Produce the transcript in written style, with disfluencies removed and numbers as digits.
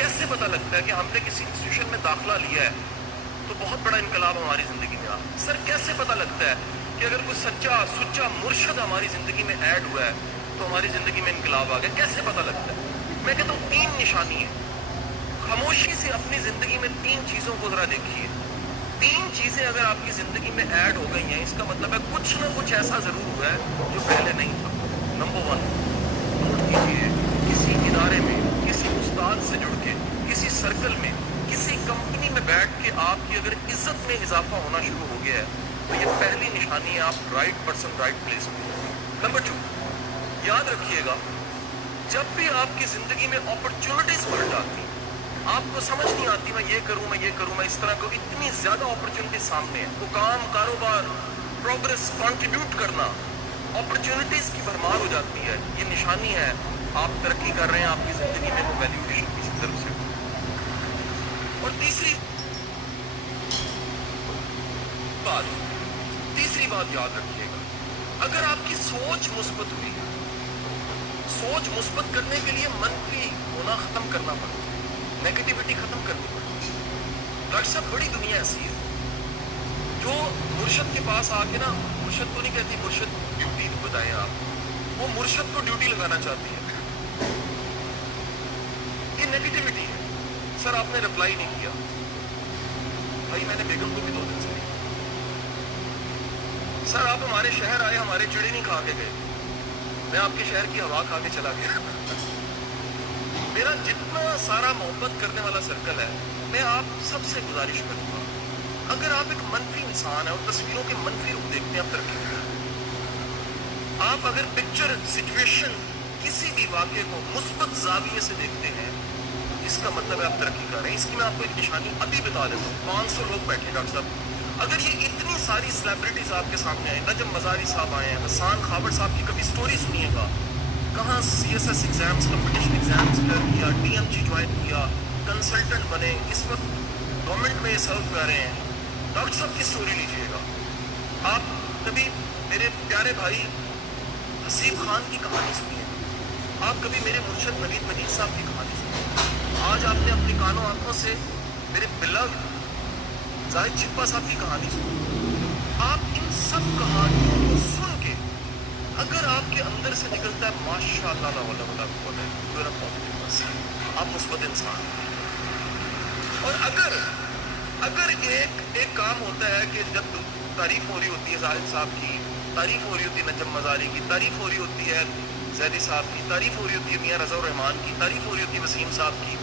कैसे पता लगता है कि हमने किसी इंस्टीट्यूशन में दाखिला लिया है तो बहुत बड़ा इनकलाब हमारी ज़िंदगी में आ? सर कैसे पता लगता है कि अगर कोई सच्चा सुच्चा मुर्शद हमारी ज़िंदगी में ऐड हुआ है तो हमारी ज़िंदगी में इनकलाब आ गया? कैसे पता लगता है? मैं कहता हूँ 3 निशानी है। खामोशी से अपनी ज़िंदगी में 3 चीज़ों को ज़रा देखिए। 3 चीज़ें अगर आपकी ज़िंदगी में ऐड हो गई हैं, इसका मतलब है कुछ ना कुछ ऐसा ज़रूर हुआ है जो पहले नहीं था। नंबर 1, नोट कीजिए, किसी इदारे में किसी उस्ताद से जुड़ के, किसी सर्कल में, किसी कंपनी में बैठ के आपकी अगर इज्जत में इजाफा होना शुरू हो गया है तो ये पहली निशानी है, आप राइट पर्सन राइट प्लेस में। नंबर 2, याद रखिएगा, जब भी आपकी ज़िंदगी में अपॉर्चुनिटीज़ बढ़ जाती, आपको समझ नहीं आती मैं ये करूँ, मैं इस तरह को, इतनी ज़्यादा अपॉर्चुनिटी सामने है, वो काम, कारोबार, प्रोग्रेस, कंट्रीब्यूट करना, अपॉर्चुनिटीज़ की भरमार हो जाती है। ये निशानी है आप तरक्की कर रहे हैं, आपकी ज़िंदगी में वो वैल्यूएशन किसी तरफ से। और तीसरी बात याद रखिएगा, अगर आपकी सोच मुस्बत हुई, सोच मुस्बत करने के लिए मनफी होना ख़त्म करना पड़ता है, नेगेटिविटी ख़त्म करनी पड़ती है। डॉक्टर साहब, बड़ी दुनिया ऐसी है जो मुर्शद के पास आके ना, मुर्शद को नहीं कहती मुर्शद ड्यूटी बताएं आप, वो मुर्शद को ड्यूटी लगाना चाहती है। ये नेगेटिविटी है। सर आपने रिप्लाई नहीं किया, भाई मैंने बेगम को भी 2 दिन से नहीं। सर आप हमारे शहर आए, हमारे चिड़ी नहीं खा के गए, मैं आपके शहर की हवा खा के चला गया। मेरा जितना सारा मोहब्बत करने वाला सर्कल है, मैं आप सबसे गुजारिश करूंगा, अगर आप एक मनफी इंसान है और तस्वीरों के मनफी रूप देखते हैं, आप तरक्की करें। आप अगर पिक्चर, सिचुएशन, किसी भी वाक़े को मुस्बत ज़ाविये से देखते हैं, इसका मतलब है आप तरक्की कर रहे हैं। इसकी मैं आपको एक निशानी अभी बता देता हूँ। 500 लोग बैठे डॉक्टर साहब, अगर ये इतनी सारी सेलिब्रिटीज़ आपके सामने आए, नजम मज़ारी साहब आए हैं, हसान खावर साहब की कभी स्टोरी सुनिएगा, कहाँ CSS एग्ज़ाम्स, कंपटीशन एग्ज़ाम्स किया, DMG ज्वाइन किया, कंसल्टेंट बने, इस वक्त गवर्नमेंट में सर्व कर रहे हैं। डॉक्टर साहब की स्टोरी लीजिएगा। आप कभी मेरे प्यारे भाई हसीब खान की कहानी सुनिए, आप कभी मेरे मुर्शद नवीद मजीद साहब की कहानी सुनिए, आज आपने अपनी कानों आंखों से मेरे बिलव जाहिद छिप्पा साहब की कहानी सुनी। आप इन सब कहानियों को सुन के अगर आपके अंदर से निकलता है माशाअल्लाह ला वला वला कुव्वत इल्ला बिल्लाह, आप मुस्बत इंसान। और अगर एक काम होता है कि जब तारीफ हो रही होती है जाहिद साहब की, तारीफ हो रही होती है नजम मज़ारी की, तारीफ हो रही होती है जैदी साहब की, तारीफ हो रही होती है मियां रज़ा उर रहमान की, तारीफ हो रही होती है वसीम साहब की,